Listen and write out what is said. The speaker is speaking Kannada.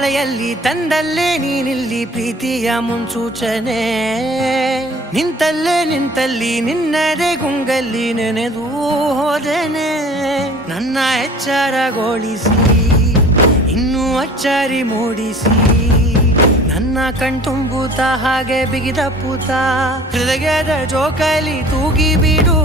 ಮಳೆಯಲ್ಲಿ ತಂದಲ್ಲೇ ನೀನಿಲ್ಲಿ ಪ್ರೀತಿಯ ಮುನ್ಸೂಚನೆ ನಿಂತಲ್ಲಿ ನಿನ್ನದೇ ಗುಂಗಲ್ಲಿ ನೆನೆದು ಹೋದೆನೆ ನನ್ನ ಎಚ್ಚರಗೊಳಿಸಿ ಇನ್ನೂ ಅಚ್ಚರಿ ಮೂಡಿಸಿ ನನ್ನ ಕಣ್ತುಂಬುತ್ತ ಹಾಗೆ ಬಿಗಿದ ಪೂತ ಹೃದಯದ ಜೋಕಾಲಿ ತೂಗಿ ಬಿಡು